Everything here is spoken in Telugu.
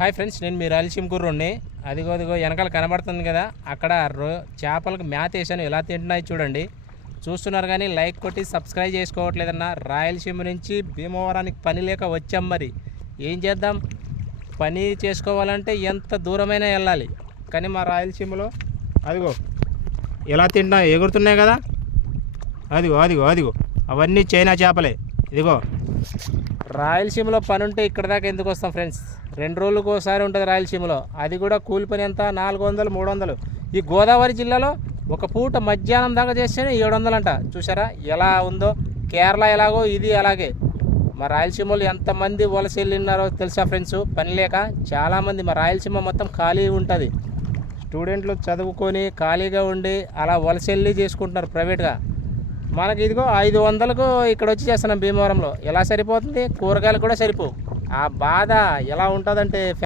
హాయ్ ఫ్రెండ్స్, నేను మీ రాయలసీమ కుర్రోడ్ని. అదిగో వెనకాల కనబడుతుంది కదా, అక్కడ చేపలకు మ్యాథ్ వేసాను. ఎలా తింటున్నాయి చూడండి. చూస్తున్నారు కానీ లైక్ కొట్టి సబ్స్క్రైబ్ చేసుకోవట్లేదన్నా. రాయలసీమ నుంచి భీమవరానికి పని లేక వచ్చాం. మరి ఏం చేద్దాం? పని చేసుకోవాలంటే ఎంత దూరమైనా వెళ్ళాలి. కానీ మా రాయలసీమలో అదిగో ఎలా తింటున్నాయి, ఎగురుతున్నాయి కదా. అదిగో అవన్నీ చైనా చేపలే. ఇదిగో రాయలసీమలో పని ఉంటే ఇక్కడ దాకా ఎందుకు వస్తాం ఫ్రెండ్స్? 2 రోజులకు ఒకసారి ఉంటుంది రాయలసీమలో. అది కూడా కూలి పని ఎంత? 400, 300. ఈ గోదావరి జిల్లాలో ఒక పూట మధ్యాహ్నం దాకా చేస్తేనే 700 అంట. చూసారా ఎలా ఉందో? కేరళ ఎలాగో ఇది అలాగే. మా రాయలసీమలో ఎంతమంది వలస వెళ్ళినారో తెలుసా ఫ్రెండ్స్? పని లేక చాలామంది. మా రాయలసీమ మొత్తం ఖాళీ ఉంటుంది. స్టూడెంట్లు చదువుకొని ఖాళీగా ఉండి అలా వలస వెళ్ళి చేసుకుంటున్నారు ప్రైవేట్గా. మనకి ఇదిగో 500కు ఇక్కడ వచ్చి చేస్తున్నాం భీమవరంలో. ఎలా సరిపోతుంది? కూరగాయలు కూడా సరిపోవు. ఆ బాధ ఎలా ఉంటుందంటే